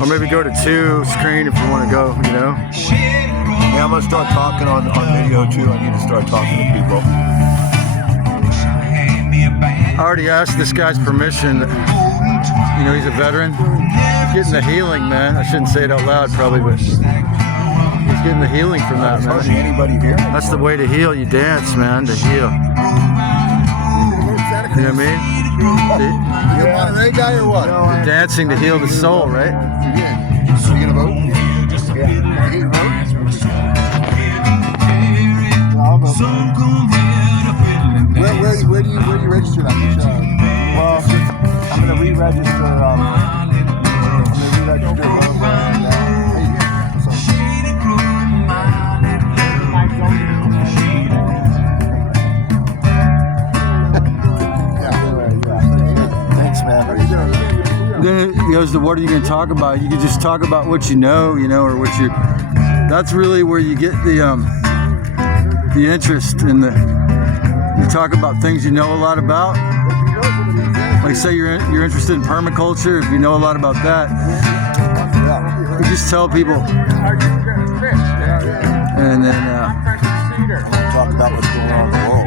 Or maybe go to 2 screen if you want to go, you know? Yeah, I'm going to start talking on video too. I need to start talking to people. I already asked this guy's permission. You know, he's a veteran. He's getting the healing, man. I shouldn't say it out loud probably, but he's getting the healing from that, man. Hardly anybody here. That's the way to heal. You dance, man, to heal. You know what I mean? You a Monterey guy or what? You're dancing to heal the soul, right? So you gonna vote? Yeah. You gonna vote? I'll vote. Where do you register that? Well, I'm gonna re-register. Then it goes to what are you going to talk about? You can just talk about what you know, or what you. That's really where you get the interest in the. You talk about things you know a lot about. Like say you're interested in permaculture. If you know a lot about that, you just tell people. And then talk about what's going on in the world.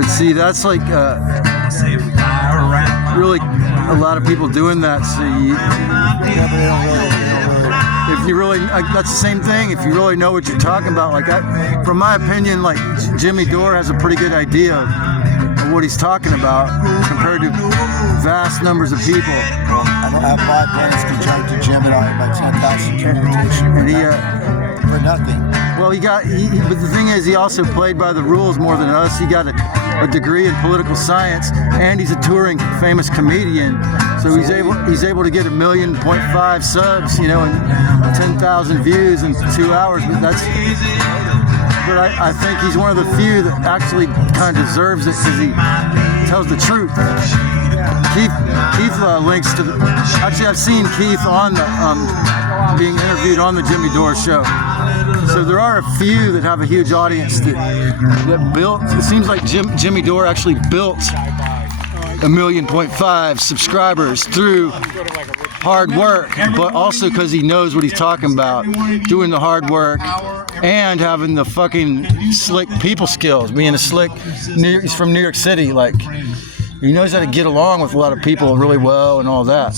But see, that's like really a lot of people doing that. So if you really, that's the same thing. If you really know what you're talking about, like from my opinion, like Jimmy Dore has a pretty good idea of what he's talking about compared to vast numbers of people. I don't have 5 plans to jump to Gemini by 10,000 communication. And for nothing. Well, but the thing is, he also played by the rules more than us. He got a degree in political science, and he's a touring famous comedian. So he's able to get 1.5 million subs, and 10,000 views in 2 hours. But I think he's one of the few that actually kind of deserves it because he tells the truth. Keith links to actually I've seen Keith on the being interviewed on the Jimmy Dore show. So there are a few that have a huge audience that built. It seems like Jimmy Dore actually built 1.5 million subscribers through hard work, but also because he knows what he's talking about, doing the hard work and having the fucking slick people skills. Being a slick, he's from New York City, like. He knows how to get along with a lot of people really well and all that,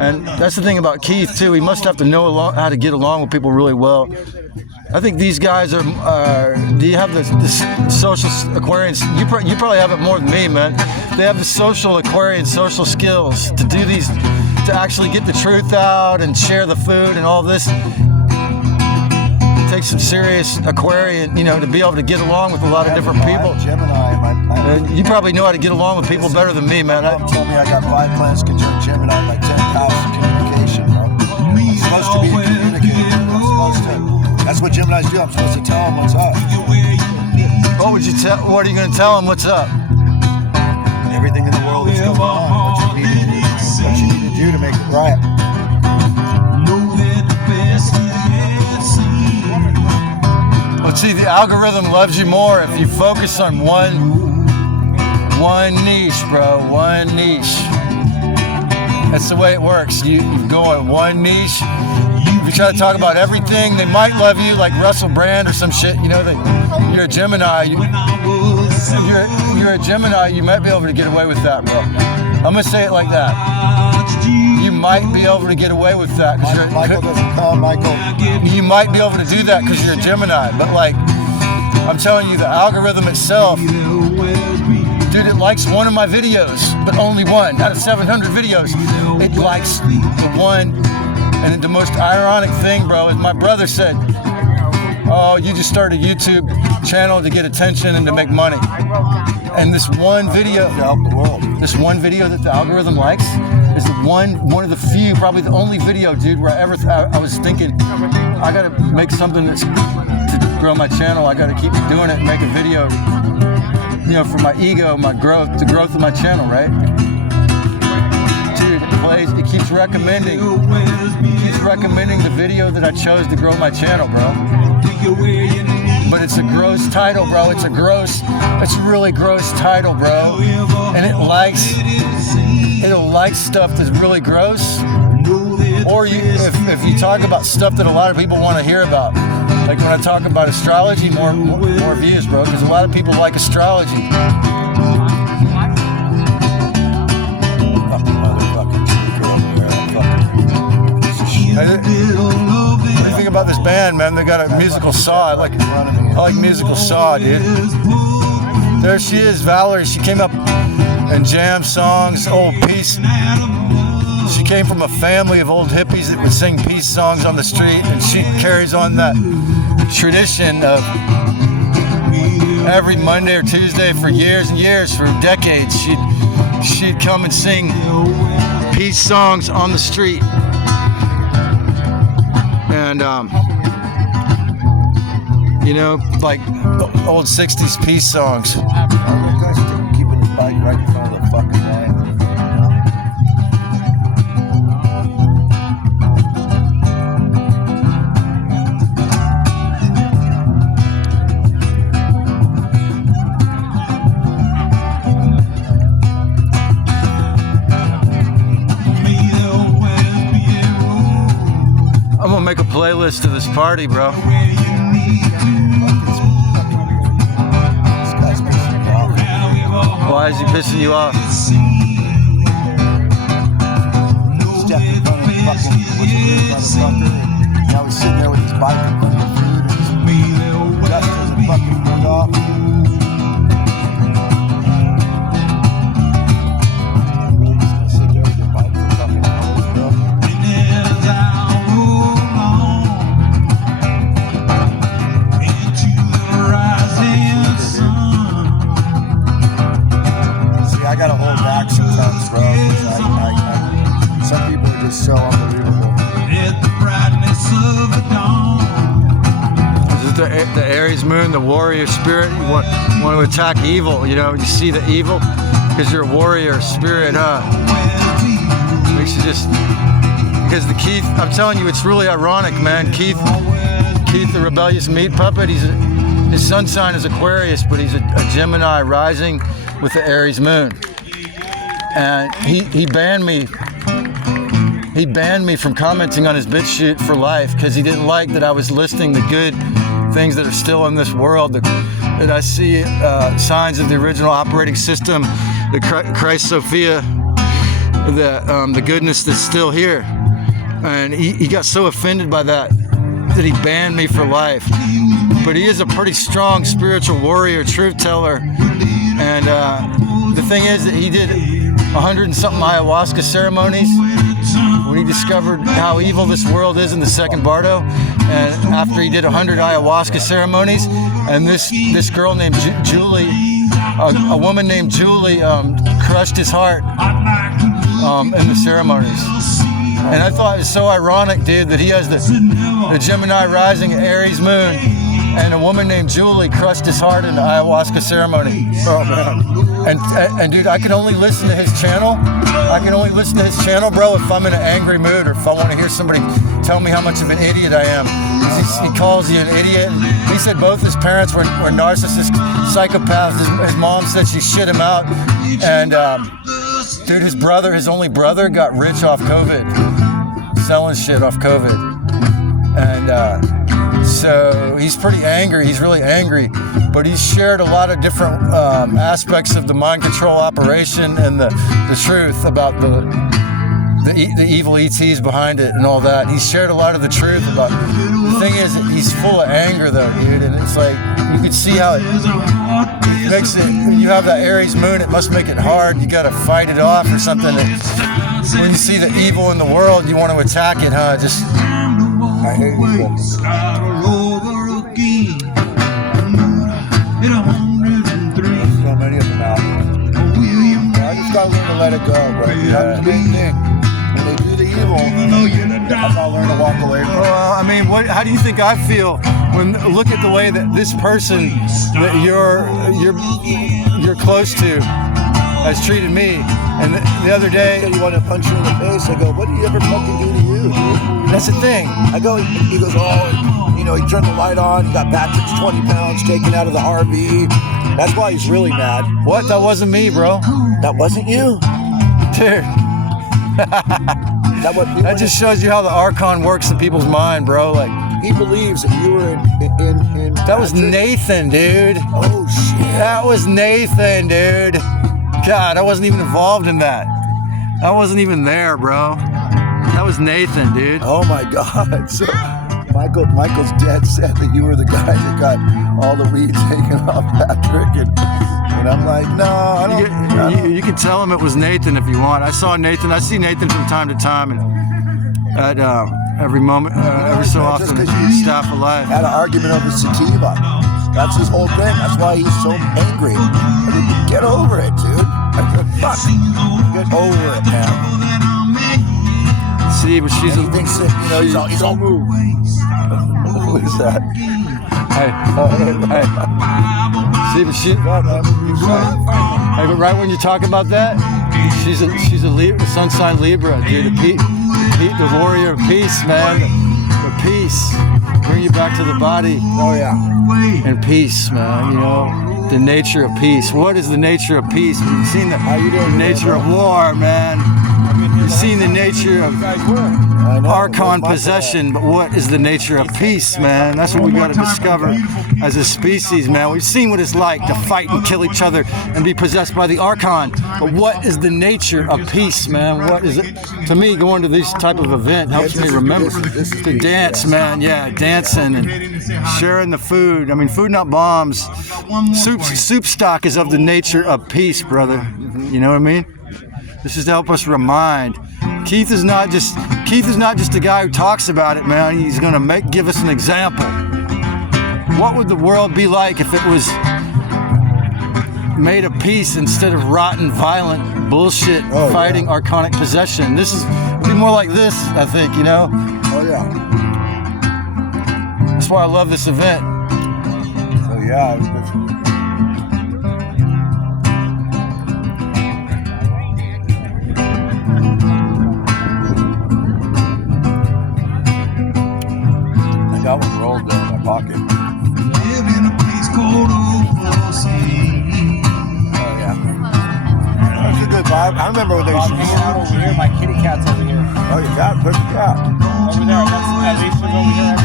And that's the thing about Keith too. He must have to know how to get along with people really well. I think these guys are. Do you have the social Aquarians? You probably have it more than me, man. They have the social Aquarian social skills to do these, to actually get the truth out and share the food and all this. Take some serious Aquarian, to be able to get along with a lot of different people. Gemini, you probably know how to get along with people better than me, man. Told me I got 5 plans to join Gemini by 10,000 communication, bro. I'm supposed to be a communicator. That's what Geminis do. I'm supposed to tell them what's up. What are you going to tell them? What's up? Everything in the world is going on. What you need to do to make it right. Well, see, the algorithm loves you more if you focus on one niche, bro. One niche. That's the way it works. You go on one niche. If you try to talk about everything, they might love you, like Russell Brand or some shit. You're a Gemini. You're a Gemini. You might be able to get away with that, bro. I'm gonna say it like that. You might be able to get away with that. Michael doesn't call Michael. You might be able to do that because you're a Gemini. But I'm telling you, the algorithm itself, dude, it likes one of my videos, but only one out of 700 videos. It likes one. And the most ironic thing, bro, is my brother said, "Oh, you just started a YouTube channel to get attention and to make money." And this one video, to help the world. This one video that the algorithm likes is the one of the few, probably the only video, dude, where I was thinking, I gotta make something to grow my channel. I gotta keep doing it and make a video, for my ego, my growth, the growth of my channel, right? Dude, it keeps recommending the video that I chose to grow my channel, bro. But it's a gross title, bro. It's a really gross title, bro. And it likes it'll like stuff that's really gross, or if you talk about stuff that a lot of people want to hear about. Like when I talk about astrology, more views, bro, because a lot of people like astrology. What do you think about this band, man? They got a musical saw. I like musical saw, dude. There she is, Valerie. She came up and jammed songs, old peace. She came from a family of old hippies that would sing peace songs on the street, and she carries on that tradition of every Monday or Tuesday for years and years, for decades. She'd come and sing peace songs on the street. And you know, like old 60s peace songs. Keeping his bike right in front of the fucking line. I'm gonna make a playlist of this party, bro. Why is he pissing you off? Stepped in front of the fucking motherfucker, and now he's sitting there with his bike in front of the food, and his dust doesn't fucking put off. Really just gonna sit there with your bike for fucking hours, bro? I gotta hold back sometimes, bro. Some people are just so unbelievable. This is the Aries moon, the warrior spirit. You want to attack evil, you know. You see the evil because you're a warrior spirit, huh? Makes you just, because the Keith, I'm telling you, it's really ironic, man. Keith, the rebellious meat puppet. His sun sign is Aquarius, but he's a Gemini rising with the Aries moon, and he banned me. He banned me from commenting on his BitChute for life because he didn't like that I was listing the good things that are still in this world. That I see signs of the original operating system, the Christ Sophia, the goodness that's still here, and he got so offended by that he banned me for life. But he is a pretty strong spiritual warrior, truth teller. And the thing is that he did 100 and something ayahuasca ceremonies when he discovered how evil this world is in the second Bardo. And after he did 100 ayahuasca ceremonies, and this girl named Julie, a woman named Julie, crushed his heart in the ceremonies. And I thought it was so ironic, dude, that he has the Gemini rising Aries moon, and a woman named Julie crushed his heart in the ayahuasca ceremony. Oh man! And dude, I can only listen to his channel. Bro, if I'm in an angry mood or if I want to hear somebody tell me how much of an idiot I am. He calls you an idiot. He said both his parents were narcissist psychopaths. His mom said she shit him out, and dude, his only brother, got rich off COVID, selling shit off COVID, and so he's pretty angry. He's really angry, but he's shared a lot of different aspects of the mind control operation and the truth about the evil ETs behind it and all that. He's shared a lot of the truth about. The thing is, he's full of anger though, dude, and it's like you can see how it makes it. When you have that Aries moon, it must make it hard. You got to fight it off or something. When you see the evil in the world, you want to attack it, huh? Just. I hate you. There's so many of them out. I just gotta learn to let it go, bro. That's the main thing. When they do the evil, I gotta learn to walk away from it. Well, I mean, how do you think I feel when look at the way that this person that you're close to has treated me? And the other day, he wanted to punch you in the face. I go, what did he ever fucking do to you, dude? That's the thing. I go, he goes, oh, you know, he turned the light on. He got Patrick's 20 pounds taken out of the RV. That's why he's really mad. What? That wasn't me, bro. That wasn't you? Dude. That just shows you how the Archon works in people's mind, bro. Like, he believes that you were in that was Nathan, dude. Oh shit. That was Nathan, dude. God, I wasn't even involved in that. I wasn't even there, bro. That was Nathan, dude. Oh my God. So Michael's dad said that you were the guy that got all the weed taken off Patrick, and I'm like, no, I don't. You can tell him it was Nathan if you want. I saw Nathan. I see Nathan from time to time, and at every moment, every so often, staff alive. Had an argument over sativa. That's his whole thing. That's why he's so angry. I mean, get over it, dude. I said, fuck. Get over it, man. See, but she's he thinks that, he's all moved. Who is that? Hey. See, but she. Hey, but right when you talk about that, she's a Libra, sun sign Libra, dude. The warrior of peace, man. The peace. Bring you back to the body. Oh yeah. And peace, man. The nature of peace. What is the nature of peace? You've seen the nature of war, man. You've seen the nature of Archon possession, but what is the nature of peace, man? That's what we got to discover as a species, man. We've seen what it's like to fight and kill each other and be possessed by the Archon, but what is the nature of peace, man? What is it? To me, going to this type of event helps me remember to dance, man. Yeah, dancing and sharing the food. I mean, food not bombs. SOUPSTOCK is of the nature of peace, brother. You know what I mean? This is to help us remind. Keith is not just a guy who talks about it, man. He's going to give us an example. What would the world be like if it was made of peace instead of rotten, violent bullshit, fighting archonic possession? It'd be more like this, I think, Oh yeah. That's why I love this event. Oh yeah. That one rolled down my pocket. Oh yeah. That's a good vibe. I remember when they used to be over here. My kitty cat's over here. Oh, you got it? Where's the cat? Over there. That leash was over here.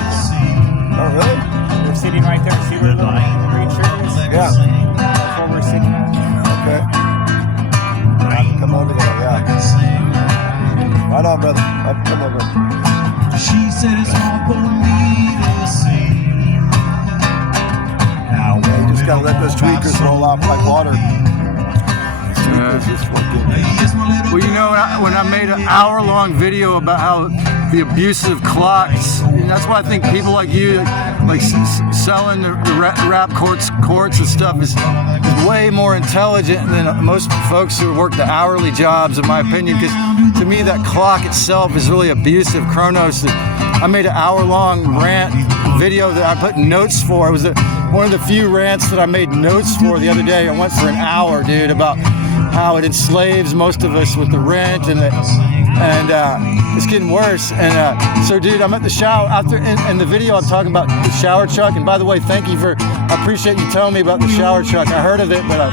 Oh really? We're sitting right there. See where the green shirt is? Yeah. That's where we're sitting at. Okay. I have to come over there, yeah. Right on, brother. I have to come over. She said it's hard for me to see. Yeah, you just gotta let those tweakers roll off like water. Tweakers just fucking. Well, when I made an hour-long video about how the abusive clocks, and that's why I think people like you, like selling the rap courts and stuff, is way more intelligent than most folks who work the hourly jobs, in my opinion, because to me that clock itself is really abusive. Chronos. I made an hour-long rant video that I put notes for. It was one of the few rants that I made notes for the other day. I went for an hour, dude, about how it enslaves most of us with the rent and it's getting worse. And so, dude, I'm at the shower after in the video. I'm talking about the shower truck. And by the way, thank you I appreciate you telling me about the shower truck. I heard of it, but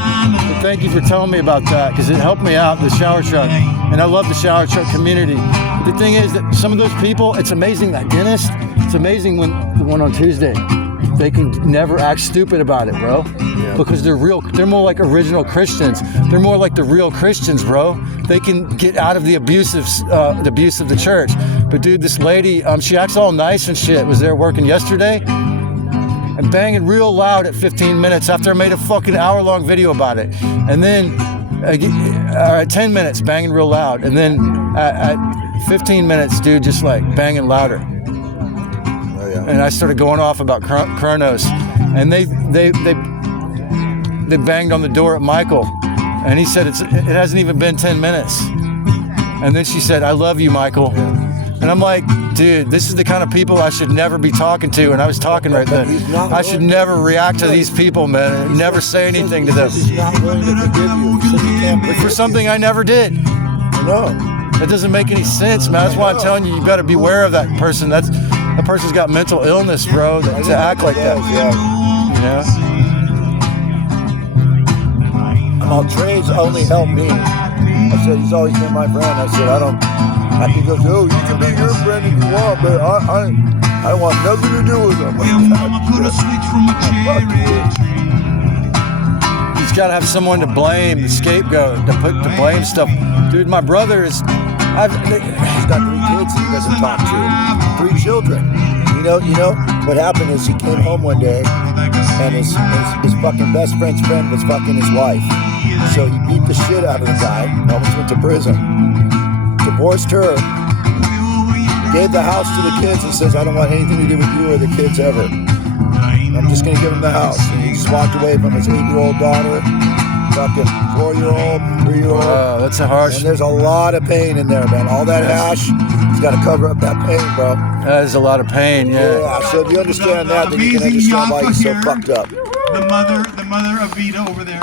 thank you for telling me about that because it helped me out. The shower truck, and I love the shower truck community. But the thing is that some of those people, it's amazing. That dentist, it's amazing when the one on Tuesday. They can never act stupid about it, bro. Yeah. Because they're real. They're more like original Christians. They're more like the real Christians, bro. They can get out of the abuse of the church. But dude, this lady, she acts all nice and shit. Was there working yesterday and banging real loud at 15 minutes after I made a fucking hour-long video about it. And then at 10 minutes, banging real loud. And then at 15 minutes, dude, just like banging louder. And I started going off about Chronos, and they banged on the door at Michael, and he said it hasn't even been 10 minutes. And then she said, "I love you, Michael." And I'm like, dude, this is the kind of people I should never be talking to. And I was talking right then. I should never react to these people, man, and never say anything to them. He's not willing to forgive you. He said he can't forgive For something I never did. No. That doesn't make any sense, man. That's why I'm telling you, you better beware of that person. That person's got mental illness, bro, to act like that. Yeah. You know? Well, trades only help me. I said, he's always been my friend. I said, I don't. He goes, oh, you can be your friend if you want, but I don't want nothing to do with him. Well, mama could have switched from a cherry tree. He's got to have someone to blame, the scapegoat, to blame stuff. Dude, my brother is. He's got 3 kids he doesn't talk to. 3 children. You know what happened is he came home one day and his fucking best friend's friend was fucking his wife. So he beat the shit out of the guy, almost went to prison, divorced her, gave the house to the kids and says, I don't want anything to do with you or the kids ever. I'm just gonna give him the house. And he just walked away from his 8-year-old daughter, fucking 4-year-old, 3-year-old. Oh, that's a harsh. And there's a lot of pain in there, man. All that hash, he's got to cover up that pain, bro. That is a lot of pain, yeah. Yeah, so if you understand that, then you can understand why he's so fucked up. The mother of Vita over there.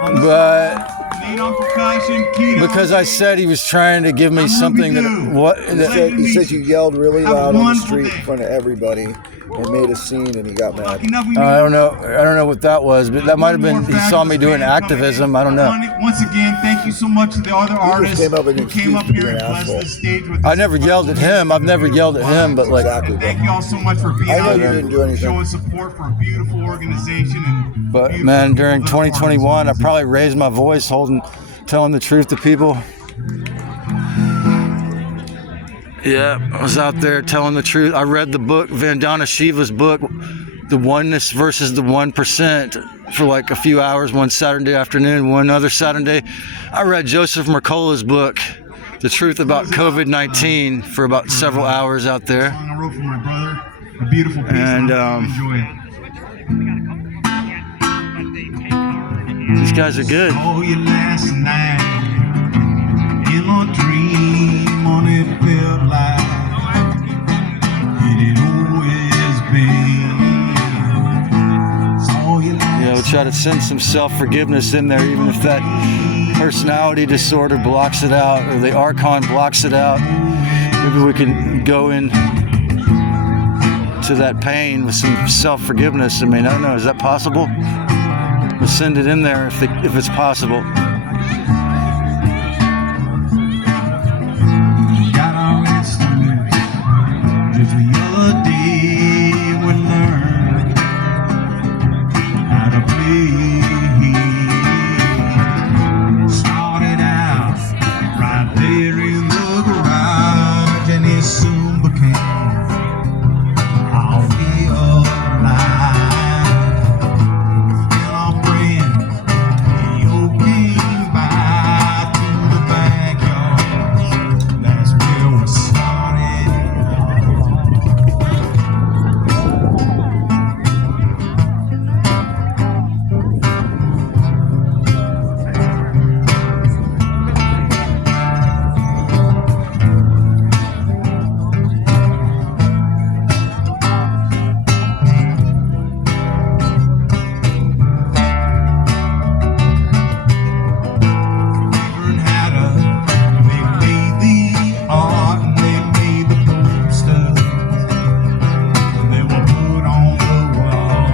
But Lead on percussion, Keto. because I said he was trying to give me something He says you yelled really loud on the street in front of everybody and made a scene, and he got mad. I don't know what that was, but that might have been, he saw me doing activism, I don't know. Once again, thank you so much to the other artists came up with an who came excuse up to be here an and blessed asshole. the stage with I never yelled at him, I've never yelled at him, but like, Exactly, bro. Thank you all so much for being I know out you here, didn't do anything. showing support for a beautiful organization. And but beautiful man, during people that are 2021, I artists. probably raised my voice telling the truth to people. Yeah, I was out there telling the truth. I read the book, Vandana Shiva's book, The Oneness versus the 1%, for like a few hours one Saturday afternoon. One other Saturday, I read Joseph Mercola's book, The Truth About COVID-19, for about several hours out there. Song I wrote for my brother, a beautiful piece. And, I hope you enjoy it. These guys are good. Saw you last night in a dream, on it felt like it had always been. Saw you last Yeah, we'll try to send some self-forgiveness in there, even if that personality disorder blocks it out, or the Archon blocks it out. Maybe we can go in to that pain with some self-forgiveness. I mean, I don't know, is that possible? We'll send it in there if it's possible. got our instruments. Just the other day we learned how to play. Started out right there in the garage, and it soon became our way of life. And our friend, he came by through the backyard. That's where we started. Learned how to make the art, and they made the posters. They were put on the wall.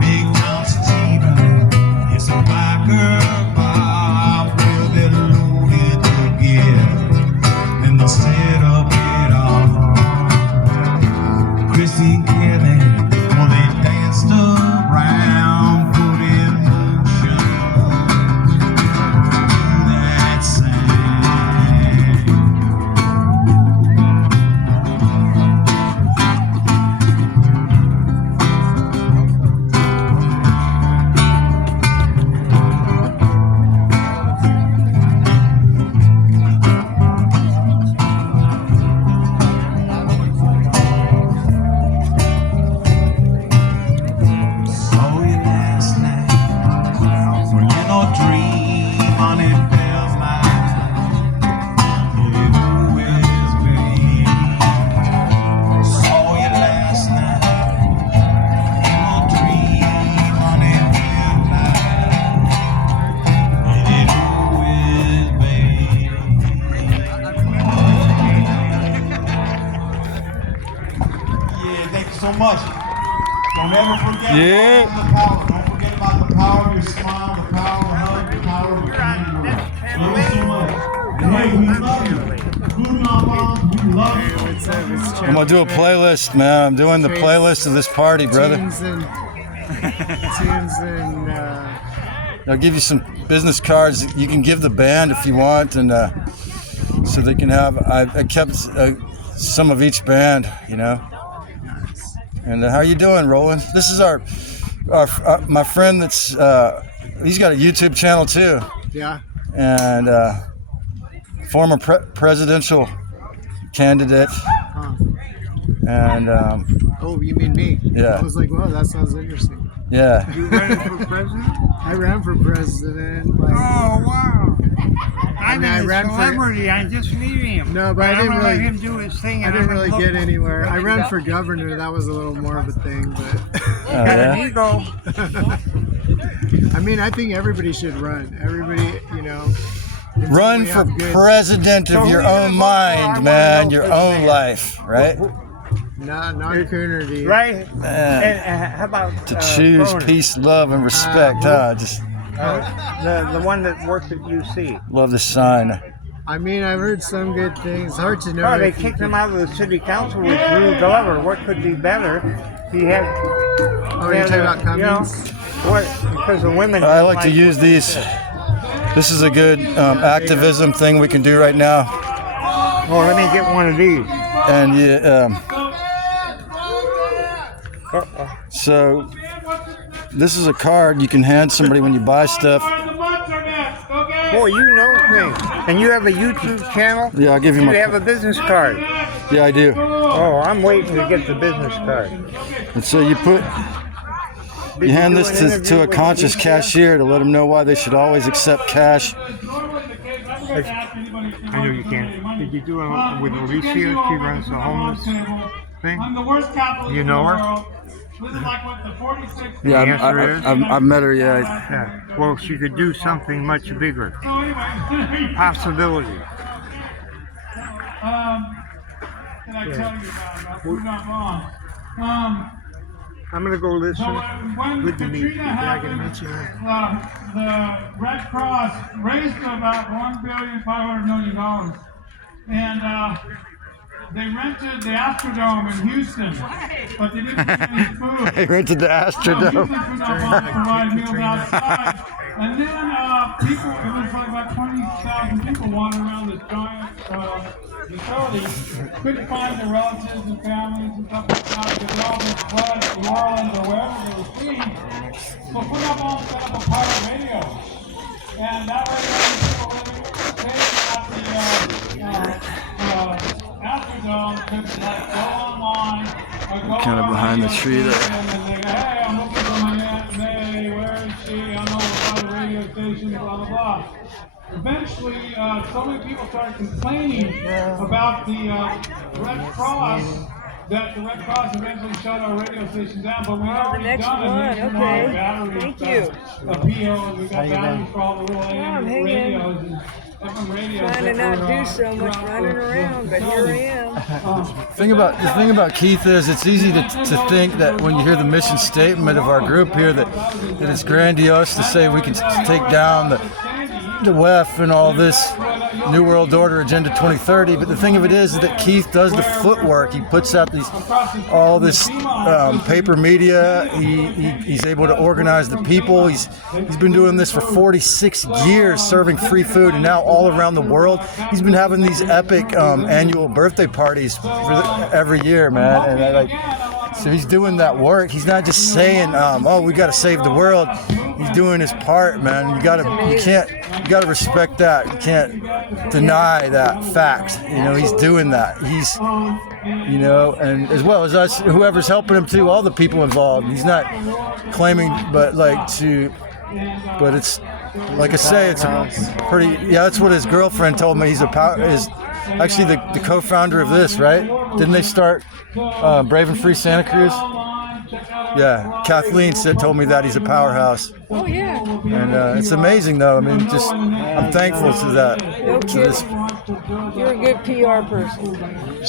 Big John Stephen, it's a biker bar where they loaded the gear, and they set up it all. Chrissy and Kelly, well, they danced around, put in motion that sound. Saw you last night, were in a dream, and it felt like it always been. Saw you last night, in a dream, and it felt like it always been. Yeah, thank you so much. Don't ever forget Yeah. the power. Don't forget about the power of your smile, the power of a hug, the power of your I'm gonna do a playlist, man. I'm doing the playlist of this party, brother. Tunes and I'll give you some business cards you can give the band if you want, and so they can have. I kept some of each band, you know. And how you doing, Roland? This is our my friend. That's he's got a YouTube channel too. yeah. And former presidential candidate. Huh. And Oh, you mean me? Yeah. I was like, well, that sounds interesting. yeah. You running for president? I ran for president. Like, Oh, wow. I'm I a ran for- celebrity. I'm just meeting him. No, but I I'm didn't gonna let really- him do his thing. I and didn't I'm really gonna get look- anywhere. I ran for governor. That was a little more of a thing, but Oh, Got an yeah? ego. I mean, I think everybody should run. Everybody, you know. until Run we for have good- president of So your who you gonna own vote for? I mind, wanna man. know Your this own man. life, right? Not Coonerty. Right? Man. And how about To choose Cronin? peace, love, and respect, huh? Just The one that works at UC. love the sign. I mean, I've heard some good things. Hard to know. Oh, they if you kicked can- him out of the city council with Drew Glover. What could be better? He had. Oh, you're talking about Cummings? What? Because the women. I like to use these. This is a good activism thing we can do right now. Oh, let me get one of these. And so this is a card you can hand somebody when you buy stuff. Boy, you know things. And you have a YouTube channel? Yeah, I'll give you You my. have a business card. Yeah, I do. Oh, I'm waiting to get the business card. And so you hand this to a conscious cashier to let them know why they should always accept cash. I know you can't. Did you do it with Alicia? She runs the homeless thing. You know her? Yeah, The answer is? I've met her. Yeah. Yeah. Well, she could do something much bigger. Possibility. Can I tell you now? You're not wrong. I'm gonna go listen. So when Good to meet you. Katrina happened, the Red Cross raised about $1,500,000,000, and they rented the Astrodome in Houston, but they didn't give any food. I rented the So Astrodome. Houston could not provide meals outside, and then people, it was like about 20,000 people wandering around this giant facility, couldn't find their relatives and families and stuff like that, because all this flood, New Orleans or wherever they were seeing. So put up all set up a pirate radio, and that way people living at the Astrodome could like go online or go Kind of behind the tree there. and then they go, hey, I'm looking for my Aunt May, where is she? I know about the radio station, blah blah blah. Eventually, so many people started complaining about the Red Cross that the Red Cross eventually shut our radio station down, but we already next done it. one, We okay. got batteries, Thank you. appeal, and we got batteries for all the little AM I'm hanging. radios and FM radios. Trying to that not were, do so much throughout running the around, but here I facility. am. The thing about Keith is it's easy to think that when you hear the mission statement of our group here that it's grandiose to say we can take down the WEF and all this New World Order Agenda 2030, but the thing of it is that Keith does the footwork. He puts out all this paper media. He's able to organize the people. He's been doing this for 46 years, serving free food, and now all around the world, he's been having these epic annual birthday parties every year, man. And so he's doing that work. He's not just saying, "Oh, we got to save the world." He's doing his part, man. You gotta respect that. You can't deny that fact. You know, he's doing that. He's, you know, and as well as us, whoever's helping him too, all the people involved. He's not claiming, but it's, like I say, it's a pretty, yeah, that's what his girlfriend told me. He's actually the co-founder of this, right? Didn't they start Brave and Free Santa Cruz? Yeah, Kathleen told me that he's a powerhouse. Oh, yeah. And it's amazing, though. I mean, I'm thankful to that. No To this. kidding. You're a good PR person.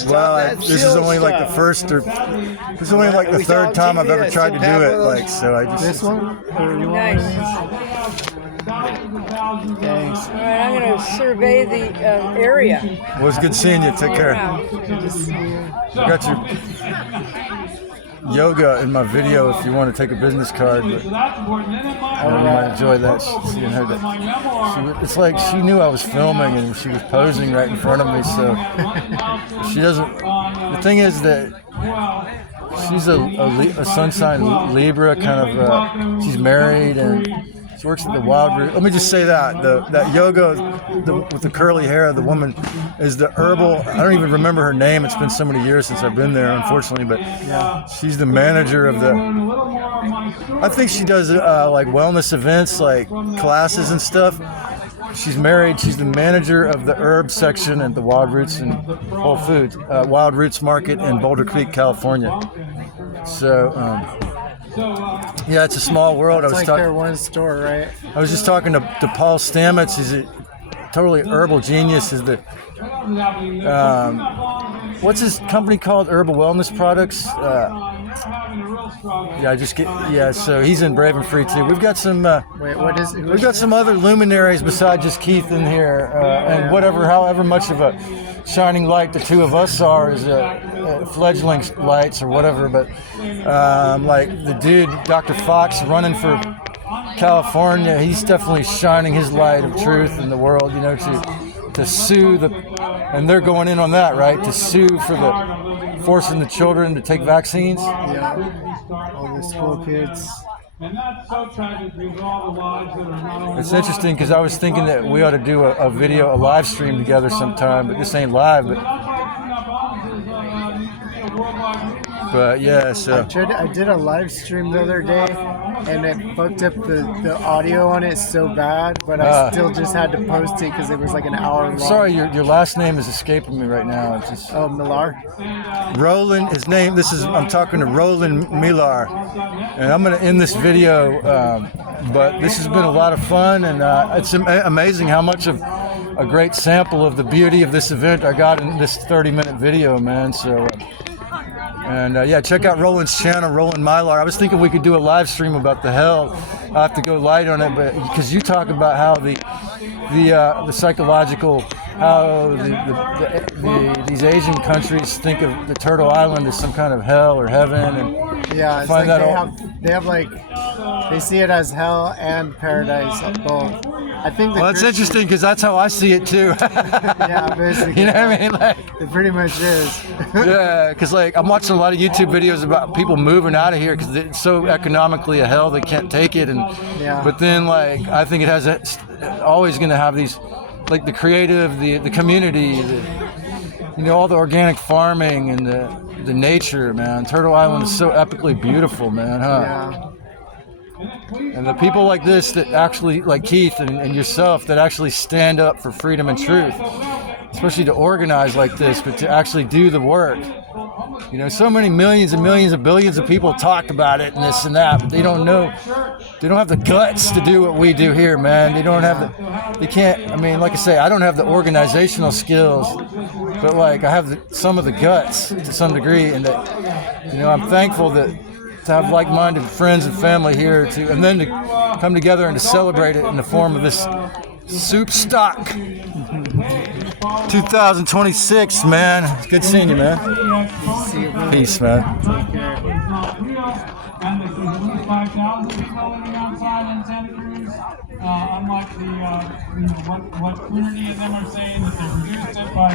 Well, this is only like the first, or this is only like the third time I've ever tried to do it. Like, so I just. This one? Or you want Nice. one? Thanks. All right, I'm going to survey the area. Well, it was good seeing you. Take care. I got your yoga in my video if you want to take a business card, but you might enjoy that. Seeing her it's like she knew I was filming and she was posing right in front of me, so she doesn't. The thing is that she's a sun sign Libra, kind of. She's married and she works at the Wild Root. Let me just say that that yoga with the curly hair, the woman is the herbal. I don't even remember her name. It's been so many years since I've been there, unfortunately. But she's the manager of the. I think she does like wellness events, like classes and stuff. She's married. She's the manager of the herb section at the Wild Roots and Whole Foods, Wild Roots Market in Boulder Creek, California. So. Yeah, it's a small world. It's like their one store, right? I was just talking to Paul Stamets. He's a totally herbal genius. Is the what's his company called? Herbal Wellness Products. So he's in Brave and Free too. We've got some. Wait, what is it? We've got some other luminaries besides just Keith in here, and however much of a shining light the two of us are as fledgling lights or whatever. But like the dude, Dr. Fox, running for California, he's definitely shining his light of truth in the world. You know, to sue and they're going in on that, right? To sue for forcing the children to take vaccines. Yeah, all the school kids. It's interesting because I was thinking that we ought to do a video, a live stream together sometime, but this ain't live. But yeah, so I did a live stream the other day, and it fucked up the audio on it so bad, but I still just had to post it because it was like an hour long. Sorry, your last name is escaping me right now. It's just Millar. Roland, his name. I'm talking to Roland Millar, and I'm gonna end this video. But this has been a lot of fun, and it's amazing how much of a great sample of the beauty of this event I got in this 30-minute video, man. So. Check out Roland's channel, Roland Mylar. I was thinking we could do a live stream about the hell. I have to go light on it, but because you talk about how the psychological, how these Asian countries think of the Turtle Island as some kind of hell or heaven, and yeah, it's find like that they see it as hell and paradise both. I think that's interesting because that's how I see it too. Yeah, basically. You know what I mean? Like, it pretty much is. Yeah, because like I'm watching a lot of YouTube videos about people moving out of here because it's so economically a hell they can't take it, but then like I think it has always going to have these like the creative, the community, all the organic farming and the nature, man. Turtle Island is so epically beautiful, man, huh? Yeah. And the people like this that actually, like Keith and yourself, that actually stand up for freedom and truth, especially to organize like this, but to actually do the work. So many millions and millions and billions of people talk about it and this and that, but they don't have the guts to do what we do here, man. They can't, like I say, I don't have the organizational skills, but like I have some of the guts to some degree, and that, I'm thankful to have like-minded friends and family here and then to come together and to celebrate it in the form of this SOUPSTOCK 2026, man. It's good seeing you, man. Peace, man. And there's 5,000 people living outside in Santa Cruz. Unlike what Coonerty and them are saying, that they reduced it by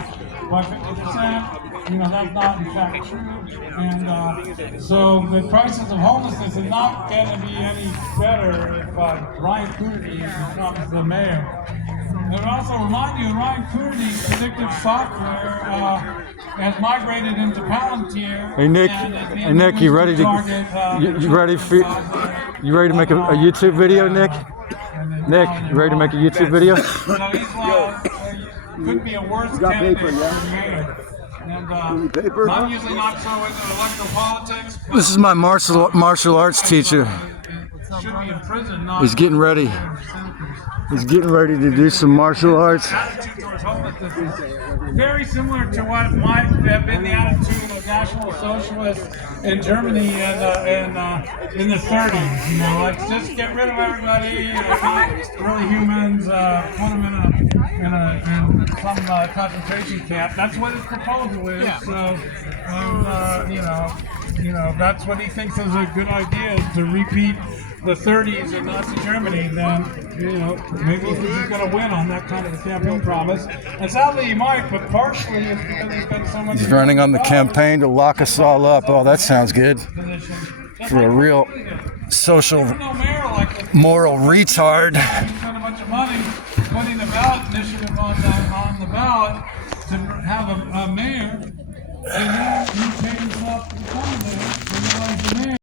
50%. That's not in fact true. And so the crisis of homelessness is not going to be any better if Ryan Coonerty becomes the mayor. I would also remind you, Ryan Coonerty's predictive software has migrated into Palantir. Hey Nick, you ready to make a YouTube video, Nick? Nick, you ready to make a YouTube video? Couldn't be a worse candidate for mayor. And I'm usually not so into electoral politics. This is my martial arts teacher. Should be in prison, He's getting ready. He's getting ready to do some martial arts. Attitude towards homelessness is very similar to what might have been the attitude of National Socialists in Germany in the 30s. You know, let's just get rid of everybody, really humans, put them in some concentration camp. That's what his proposal is. So, that's what he thinks is a good idea, is to repeat the 30s in Nazi Germany. Then, maybe he's going to win on that kind of a campaign promise. And sadly he might, but partially it's because he's got so much... He's running on the campaign to lock us all up. Oh, that sounds good. For a real social, moral retard. He spent a bunch of money putting the ballot initiative on the ballot to have a mayor, and then he paid himself to become mayor, and he was the mayor.